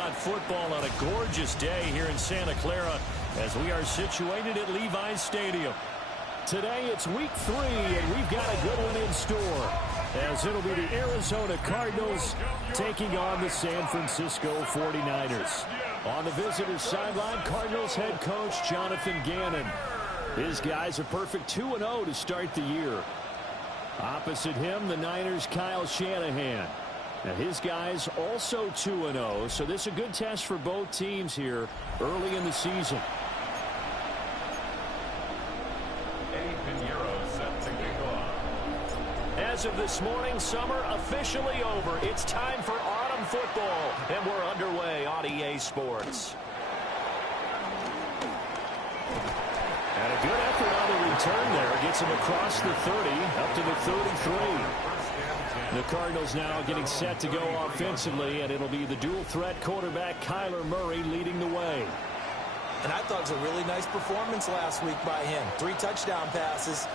got football on a gorgeous day here in Santa Clara as we are situated at Levi's Stadium. Today it's week 3, and we've got a good one in store, as it'll be the Arizona Cardinals taking on the San Francisco 49ers. On the visitors' sideline, Cardinals head coach Jonathan Gannon. His guys a perfect 2-0 to start the year. Opposite him, the Niners' Kyle Shanahan. Now his guys also 2-0, so this is a good test for both teams here early in the season. As of this morning, summer officially over. It's time for autumn football, and we're underway on EA Sports. And a good effort on the return there. Gets him across the 30, up to the 33. The Cardinals now getting set to go offensively, and it'll be the dual-threat quarterback Kyler Murray leading the way. And I thought it was a really nice performance last week by him. 3 touchdown passes.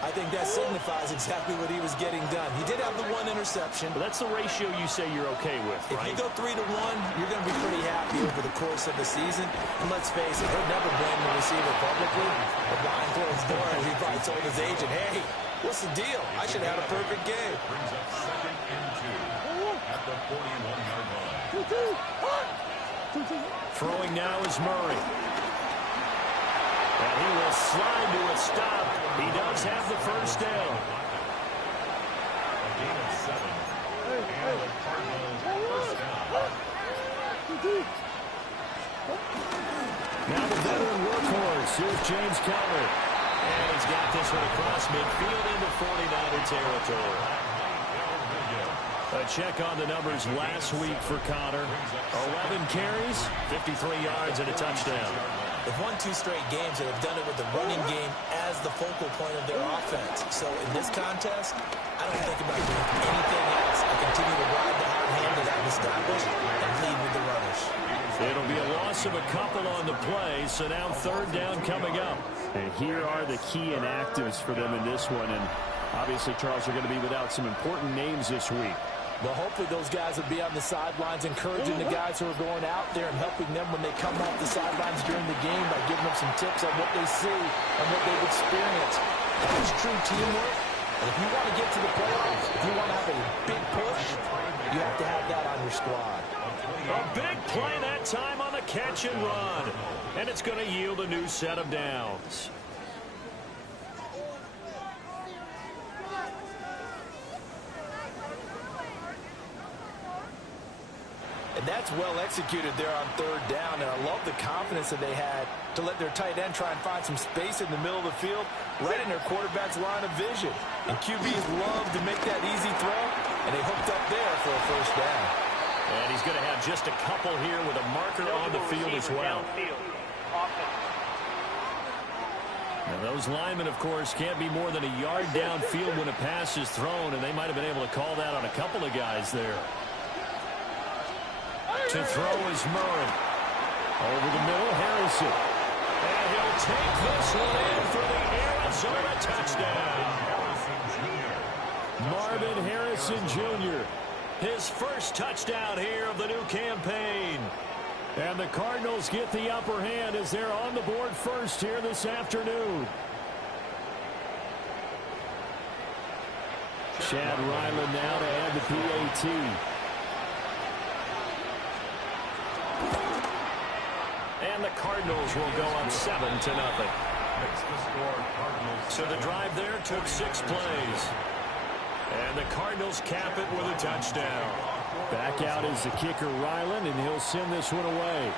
I think that signifies exactly what he was getting done. He did have the 1 interception. But that's the ratio you say you're okay with, right? If you go 3-1, you're going to be pretty happy over the course of the season. And let's face it, he'll never blame the receiver publicly. But behind closed doors, he probably told his agent, hey, what's the deal? I should have had a perfect game. Brings up 2nd and 2 at the 41-yard line. Throwing now is Murray. And he will slide to a stop. He does have the first down. A gain of 7. And the Cardinals first down. Now the veteran workhorse. Here's James Conner. And he's got this one across midfield into 49er territory. A check on the numbers last week for Conner. 11 carries, 53 yards, and a touchdown. They've won 2 straight games and have done it with the running game as the focal point of their offense. So in this contest, I don't think about doing anything else. I continue to ride the hot hand that I've established and lead with the runners. It'll be a loss of a couple on the play, so now 3rd down coming up. And here are the key inactives for them in this one. And obviously, Charles, are going to be without some important names this week. Well, hopefully those guys will be on the sidelines encouraging the guys who are going out there and helping them when they come off the sidelines during the game by giving them some tips on what they see and what they've experienced. That's true teamwork. And if you want to get to the playoffs, if you want to have a big push, you have to have that on your squad. A big play that time on the catch and run. And it's going to yield a new set of downs. And that's well executed there on 3rd down. And I love the confidence that they had to let their tight end try and find some space in the middle of the field, right in their quarterback's line of vision. And QBs love to make that easy throw, and they hooked up there for a first down. And he's going to have just a couple here with a marker on the field as well. Now those linemen, of course, can't be more than a yard downfield when a pass is thrown, and they might have been able to call that on a couple of guys there. To throw is Murray. Over the middle, Harrison. And he'll take this one in for the Arizona touchdown. Marvin Harrison Jr. His first touchdown here of the new campaign. And the Cardinals get the upper hand as they're on the board first here this afternoon. Chad Ryland now to add the PAT. And the Cardinals will go up 7-0. So the drive there took 6 plays. And the Cardinals cap it with a touchdown. Back out is the kicker, Ryland, and he'll send this one away.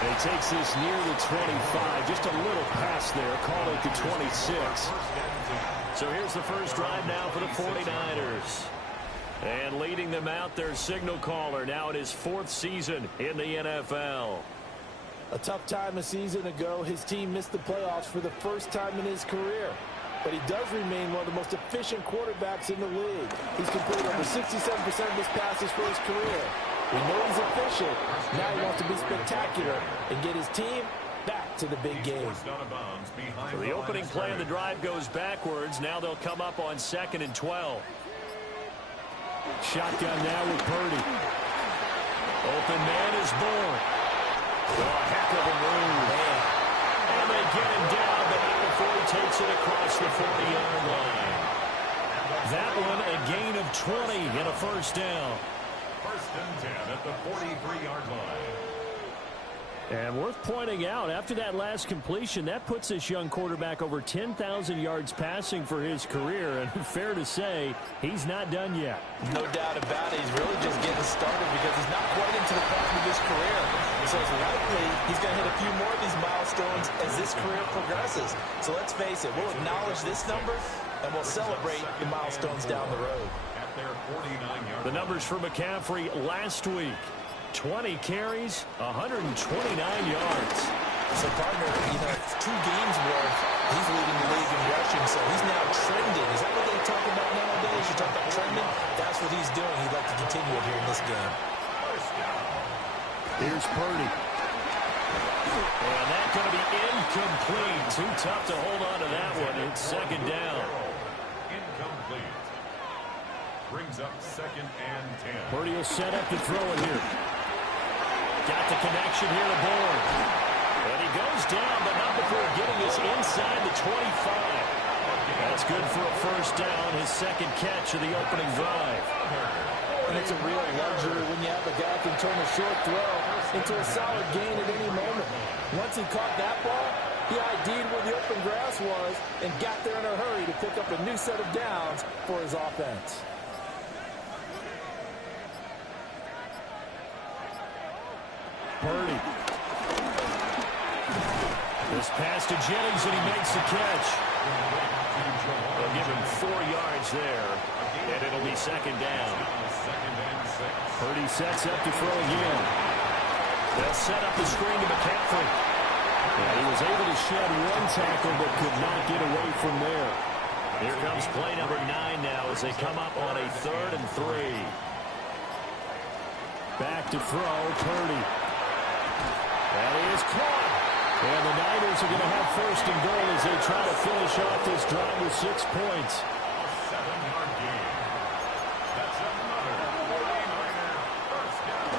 And he takes this near the 25. Just a little pass there. Call it the 26. So here's the first drive now for the 49ers. And leading them out, their signal caller, now in his 4th season in the NFL. A tough time a season ago, his team missed the playoffs for the first time in his career. But he does remain one of the most efficient quarterbacks in the league. He's completed over 67% of his passes for his career. We know he's efficient. Now he wants to be spectacular and get his team back to the big game. So the opening play of the drive goes backwards. Now they'll come up on 2nd and 12. Shotgun now with Purdy. Open man is born. Oh, a heck of a move. And they get him down, but not before he takes it across the 40-yard line. That one a gain of 20 and a first down. First and 10 at the 43-yard line. And worth pointing out, after that last completion, that puts this young quarterback over 10,000 yards passing for his career. And fair to say, he's not done yet. No doubt about it. He's really just getting started because he's not quite into the prime of his career. So it's likely he's going to hit a few more of these milestones as this career progresses. So let's face it, we'll acknowledge this number, and we'll celebrate the milestones down the road. At their 49-yard The numbers for McCaffrey last week. 20 carries, 129 yards. So, partner, you know, 2 games worth, he's leading the league in rushing, so he's now trending. Is that what they talk about nowadays? You talk about trending? That's what he's doing. He'd like to continue it here in this game. Here's Purdy. And that's going to be incomplete. Too tough to hold on to that one. It's second down. incomplete. Brings up second and 10. Purdy will set up to throw it here. Got the connection here to Bourne. And he goes down, but not before getting us inside the 25. That's good for a first down, his second catch of the opening drive. And it's a real luxury when you have a guy who can turn a short throw into a solid gain at any moment. Once he caught that ball, he ID'd where the open grass was and got there in a hurry to pick up a new set of downs for his offense. Purdy. This pass to Jennings, and he makes the catch. They'll give him 4 yards there, and it'll be second down. Purdy sets up to throw again. They'll set up the screen to McCaffrey. And he was able to shed 1 tackle, but could not get away from there. Here comes play number 9 now as they come up on a 3rd and 3. Back to throw, Purdy. That is caught. And the Niners are going to have first and goal as they try to finish off this drive with 6 points. A 7-yard gain. That's another 49er first down.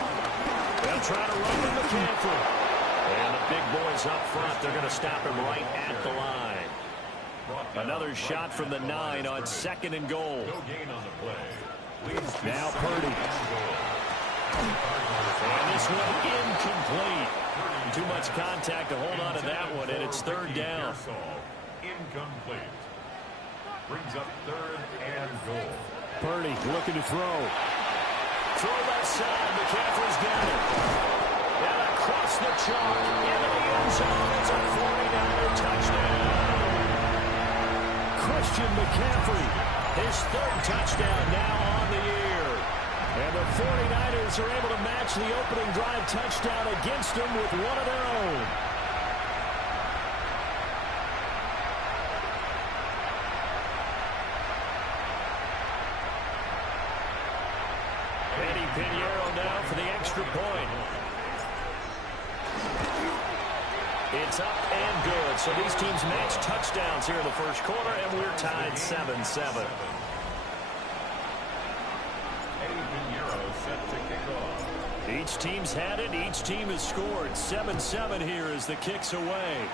They'll try to run with McCaffrey. And the big boys up front, they're going to stop him right at the line. Another shot from the 9 on 2nd and goal. No gain on the play. Now Purdy. And this one incomplete. Too much contact to hold on to that one, and it's 3rd down. Incomplete. Brings up 3rd and goal. Purdy looking to throw. Throw left side. McCaffrey's got it. And across the chalk into the end zone. It's a 49er touchdown. Christian McCaffrey, his 3rd touchdown now on the year. And the 49ers are able to match the opening drive touchdown against them with one of their own. Eddie Pinheiro now for the extra point. It's up and good. So these teams match touchdowns here in the first quarter, and we're tied 7-7. Each team's had it. Each team has scored. 7-7 here as the kick's away.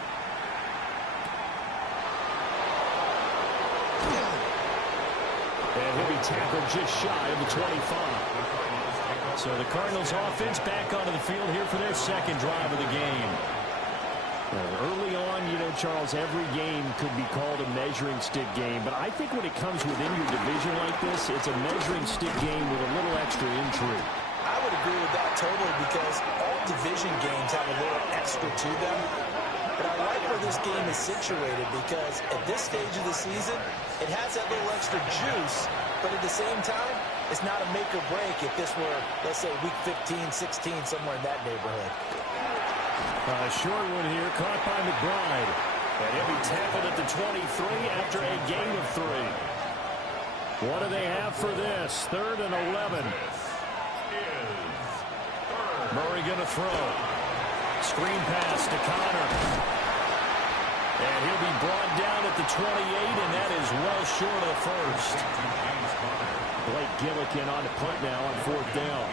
And he'll be tackled just shy of the 25. So the Cardinals offense back onto the field here for their second drive of the game. Early on, you know, Charles, every game could be called a measuring stick game. But I think when it comes within your division like this, it's a measuring stick game with a little extra intrigue. I would agree with that totally because all division games have a little extra to them. But I like where this game is situated because at this stage of the season, it has that little extra juice. But at the same time, it's not a make or break if this were, let's say, week 15, 16, somewhere in that neighborhood. A short one here, caught by McBride. And he'll be tackled at the 23 after a gain of 3. What do they have for this? 3rd and 11. Murray going to throw. Screen pass to Connor. And he'll be brought down at the 28, and that is well short of the first. Blake Gillikin on the punt now on 4th down.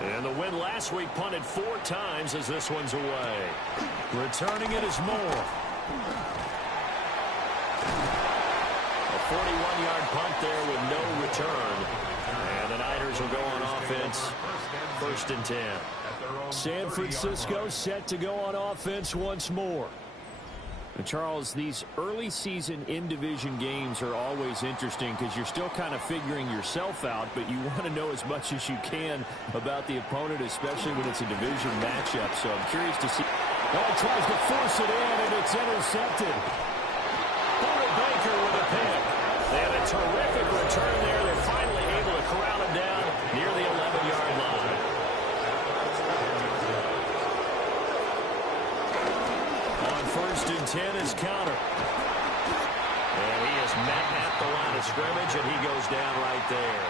And the win last week punted 4 times as this one's away. Returning it is Moore. A 41-yard punt there with no return. And the Niners will go on offense. 1st and 10. San Francisco set to go on offense once more. And Charles, these early season in-division games are always interesting because you're still kind of figuring yourself out, but you want to know as much as you can about the opponent, especially when it's a division matchup. So I'm curious to see. Oh, tries to force it in, and it's intercepted. Buda Baker with a pick. And a terrific return there. They're finally able to corral him down near the 11-yard line. On 1st and 10 is Counter. And he is met at the line of scrimmage, and he goes down right there.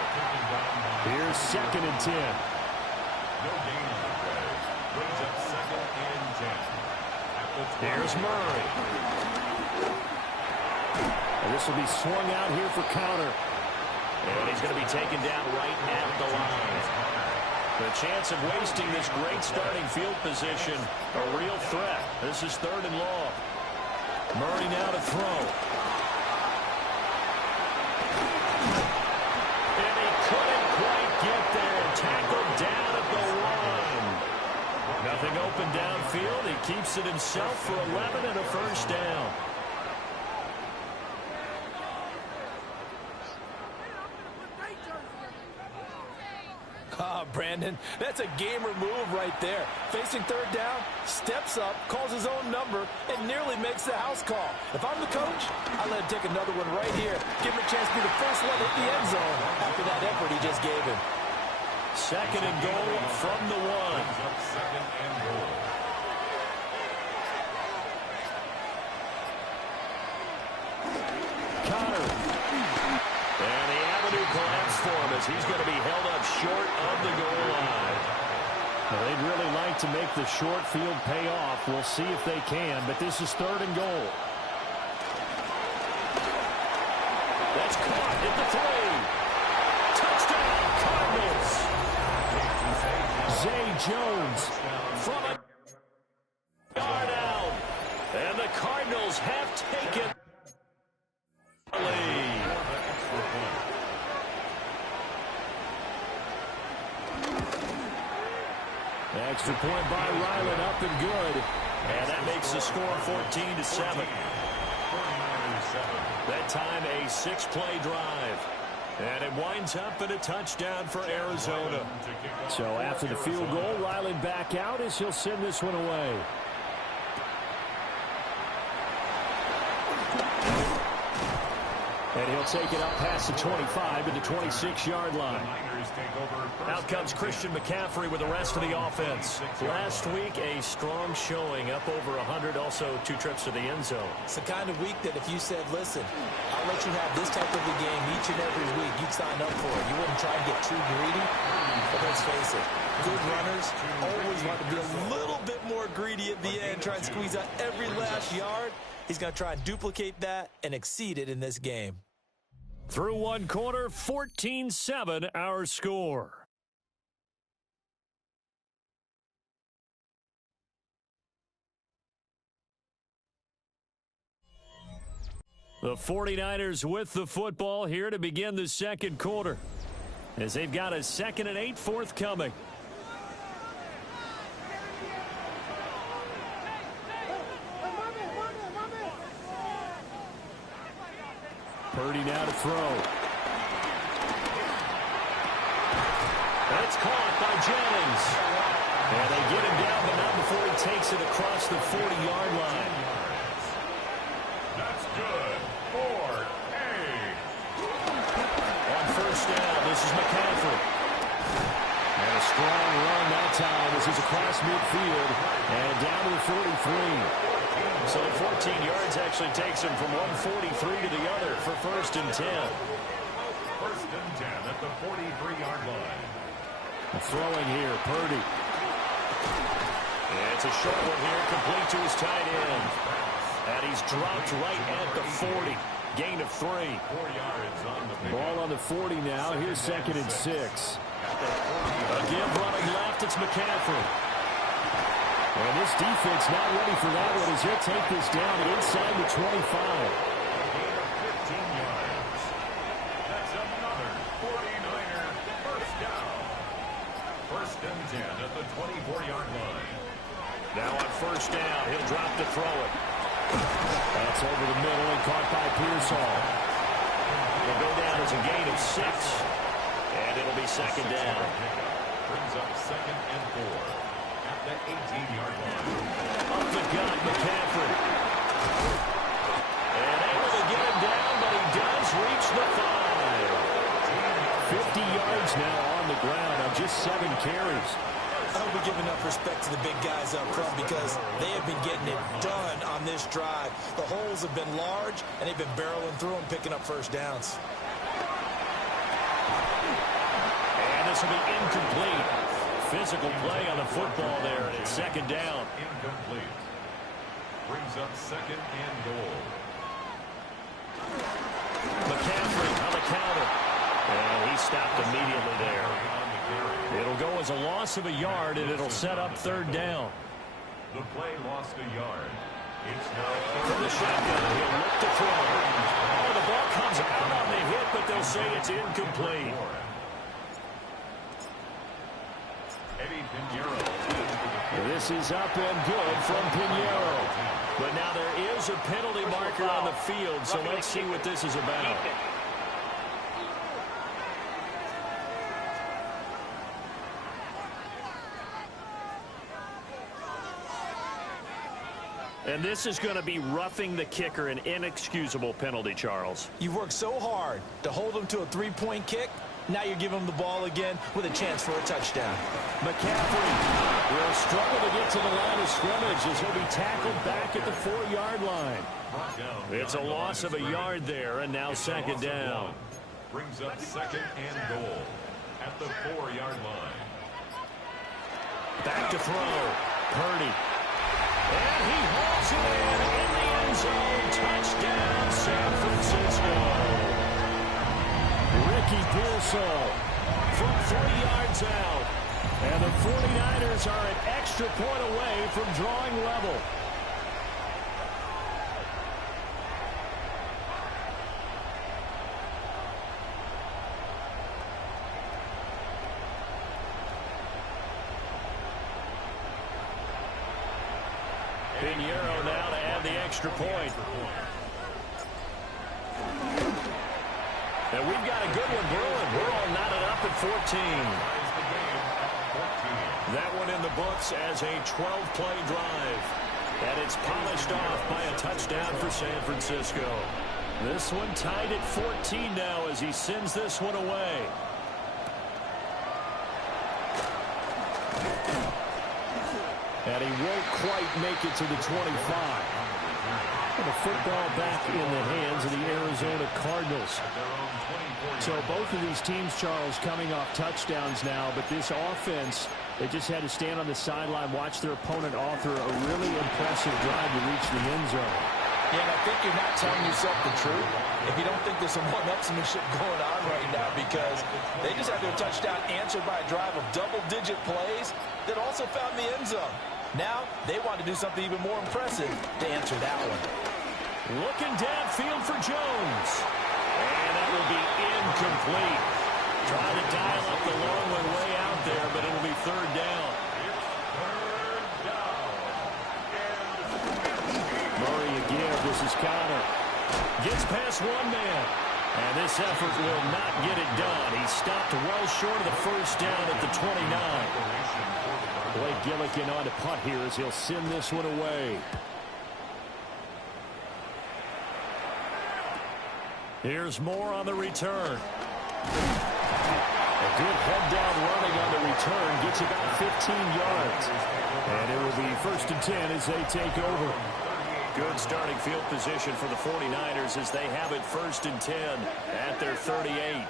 Here's 2nd and 10. No gain on the play. Brings up 2nd and 10. Here's Murray. And this will be swung out here for Counter. And he's going to be taken down right at the line. The chance of wasting this great starting field position, a real threat. This is 3rd and long. Murray now to throw. And he couldn't quite get there. Tackled down at the 1. Nothing open downfield. He keeps it himself for 11 and a 1st down. Brandon, that's a gamer move right there. Facing 3rd down, steps up, calls his own number, and nearly makes the house call. If I'm the coach, I'll let him take another one right here. Give him a chance to be the first one to hit the end zone after that effort he just gave him. 2nd and goal from the 1. 2nd and goal. Connor. And the avenue collapsed for him as he's going to be held up short of the goal line. Well, they'd really like to make the short field pay off. We'll see if they can, but this is 3rd and goal. That's caught at the 3. Touchdown, Cardinals. Zay Jones from a yard out. And the Cardinals have taken the lead. Extra point by Ryland, up and good. And that makes the score 14-7. That time a 6-play drive. And it winds up in a touchdown for Arizona. So after the field goal, Ryland back out as he'll send this one away. And he'll take it up past the 25 to the 26-yard line. Out comes Christian McCaffrey with the rest of the offense. Last week, a strong showing, up over 100, also 2 trips to the end zone. It's the kind of week that if you said, listen, I'll let you have this type of a game each and every week, you'd sign up for it. You wouldn't try and get too greedy. But let's face it, good runners always want to be a little bit more greedy at the end, try and squeeze out every last yard. He's going to try and duplicate that and exceed it in this game. Through one quarter, 14-7 our score. The 49ers with the football here to begin the second quarter, as they've got a 2nd and 8 forthcoming. Purdy now to throw. That's caught by Jennings. And they get him down, but not before he takes it across the 40-yard line. That's good. 4A. On 1st down, this is McCaffrey. And a strong run that time as he's across midfield and down to the 43. So the 14 yards actually takes him from 143 to the other for 1st and 10. 1st and 10 at the 43-yard line. Throwing here, Purdy. It's a short one here, complete to his tight end. And he's dropped right at the 40. Gain of 3. 4 yards on the pick. Ball on the 40 now. Here's 2nd and 6. Again running left, it's McCaffrey. And this defense not ready for that one as he'll take this down inside the 25. Gain of 15 yards. That's another 49er first down. 1st and 10 at the 24-yard line. Now on 1st down, he'll drop to throw it. That's over the middle and caught by Pearsall. It'll go down as a gain of 6. And it'll be 2nd down. Brings up 2nd and 4 at the 18-yard line. Up the gut, McCaffrey. And able to get him down, but he does reach the 5. 50 yards now on the ground on just 7 carries. I hope we give enough respect to the big guys up front because they have been getting it done on this drive. The holes have been large, and they've been barreling through them, picking up 1st downs. And this will be incomplete. Physical play on the football there, and it's 2nd down. Incomplete. Brings up 2nd and goal. McCaffrey on the counter. And he stopped immediately there. It'll go as a loss of a yard, and it'll set up 3rd down. The play lost a yard. It's now From the shotgun, he'll look to throw. Oh, the ball comes out on the hit, but they'll say it's incomplete. This is up and good from Pinheiro. But now there is a penalty marker on the field, so let's see what this is about. And this is going to be roughing the kicker, an inexcusable penalty, Charles. You've worked so hard to hold them to a 3-point kick. Now you're giving them the ball again with a chance for a touchdown. McCaffrey will struggle to get to the line of scrimmage as he'll be tackled back at the 4-yard line. It's a loss of a yard there, and now 2nd down. Brings up 2nd and goal at the 4-yard line. Back to throw. Purdy. And he hauls it in the end zone. Touchdown, San Francisco. Ricky Pearsall from 3 yards out. And the 49ers are an extra point away from drawing level. Pinheiro now to add the extra point. And we've got a good one brewing. We're all knotted up at 14. That one in the books as a 12-play drive. And it's polished off by a touchdown for San Francisco. This one tied at 14 now as he sends this one away. And he won't quite make it to the 25. And the football back in the hands of the Arizona Cardinals. So both of these teams, Charles, coming off touchdowns now, but this offense, they just had to stand on the sideline, watch their opponent author a really impressive drive to reach the end zone. Yeah, and I think you're not telling yourself the truth if you don't think there's some one-upsmanship going on right now, because they just had their touchdown answered by a drive of double-digit plays that also found the end zone. Now they want to do something even more impressive to answer that one. Looking downfield for Jones. And that will be incomplete. Trying to dial up the long one way out there, but it'll be 3rd down. Murray again. This is Connor. Gets past one man. And this effort will not get it done. He stopped well short of the 1st down at the 29. Blake Gillikin on to punt here as he'll send this one away. Here's Moore on the return. A good head-down running on the return. Gets about 15 yards. And it will be 1st and 10 as they take over. Good starting field position for the 49ers as they have it 1st and 10 at their 38.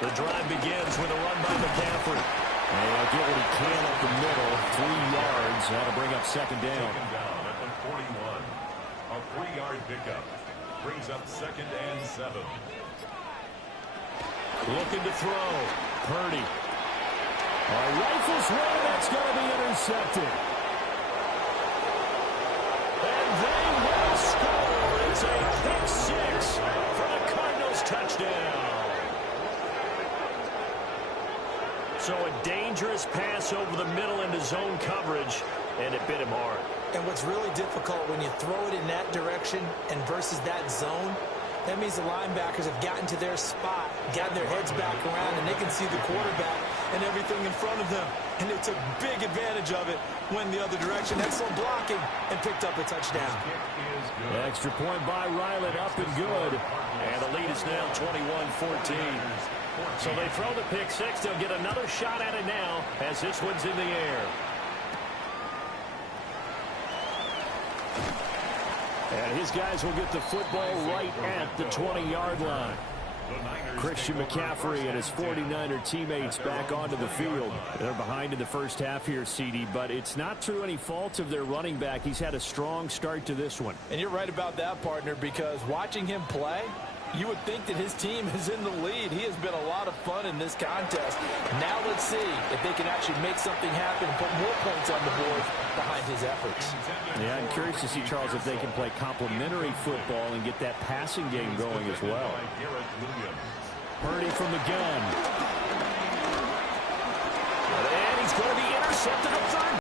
The drive begins with a run by McCaffrey. And he'll get what he can up the middle. 3 yards. That'll bring up second down. Second down at the 41. A 3-yard pickup. Brings up 2nd and 7. Looking to throw. Purdy. A rifles run. That's going to be intercepted. And they will score. It's a kick 6 for the Cardinals touchdown. So a dangerous pass over the middle into zone coverage, and it bit him hard. And what's really difficult when you throw it in that direction and versus that zone, that means the linebackers have gotten to their spot, gotten their heads back around, and they can see the quarterback and everything in front of them. And they took big advantage of it, went the other direction, excellent blocking, and picked up a touchdown. Extra point by Ryland, up and good. And the lead is now 21-14. So they throw the pick 6. They'll get another shot at it now as this one's in the air. And his guys will get the football right at the 20-yard line. Christian McCaffrey and his 49er teammates back onto the field. They're behind in the first half here, CD, but it's not through any fault of their running back. He's had a strong start to this one. And you're right about that, partner, because watching him play, you would think that his team is in the lead. He has been a lot of fun in this contest. Now let's see if they can actually make something happen and put more points on the board behind his efforts. Yeah, I'm curious to see, Charles, if they can play complementary football and get that passing game going as well. Purdy from the gun. And he's going to be intercepted at third.